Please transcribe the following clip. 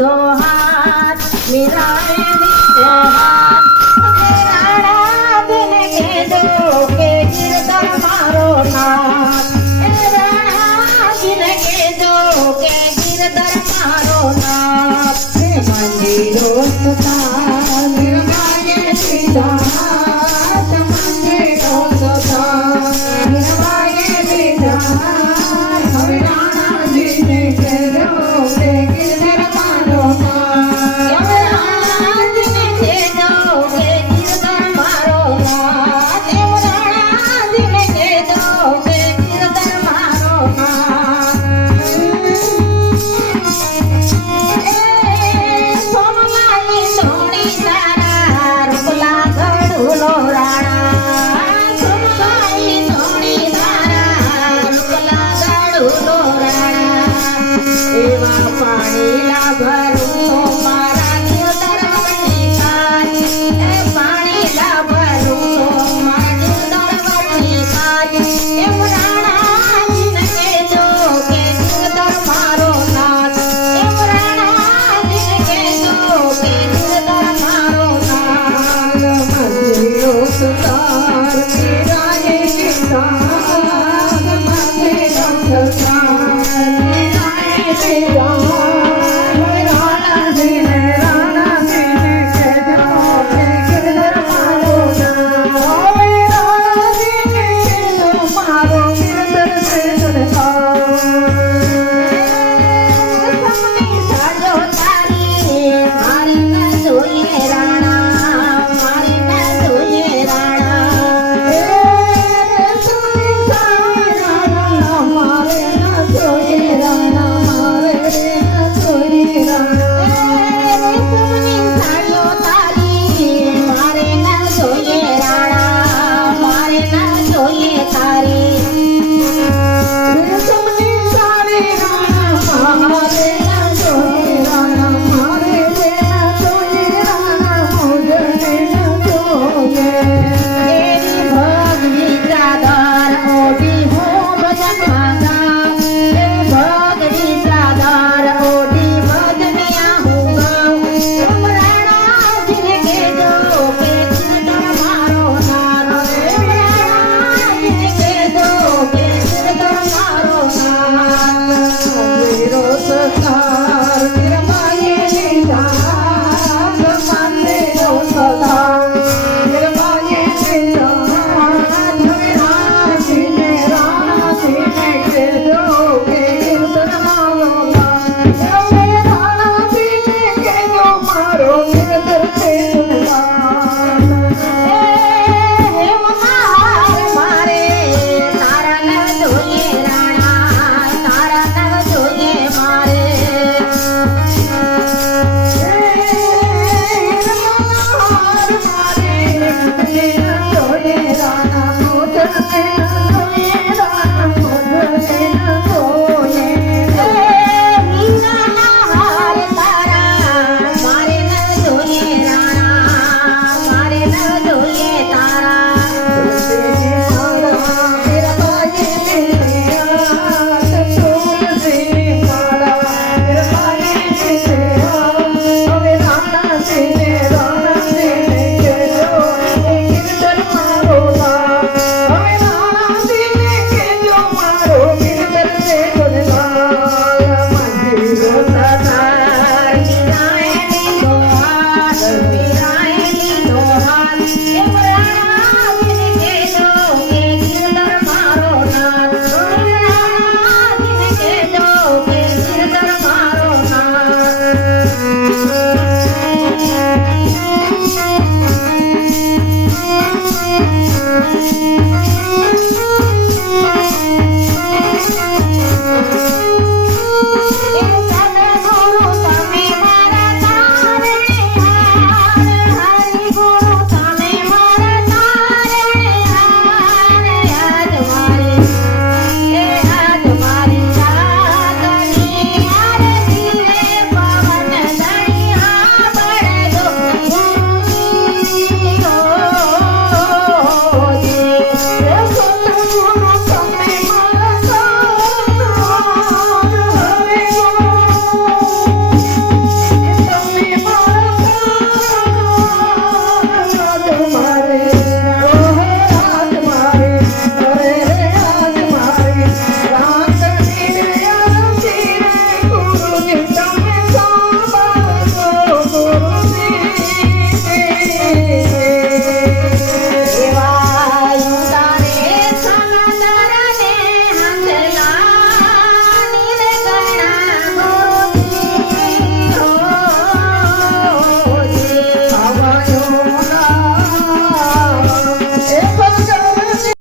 soñar ah, ah, ah, mirar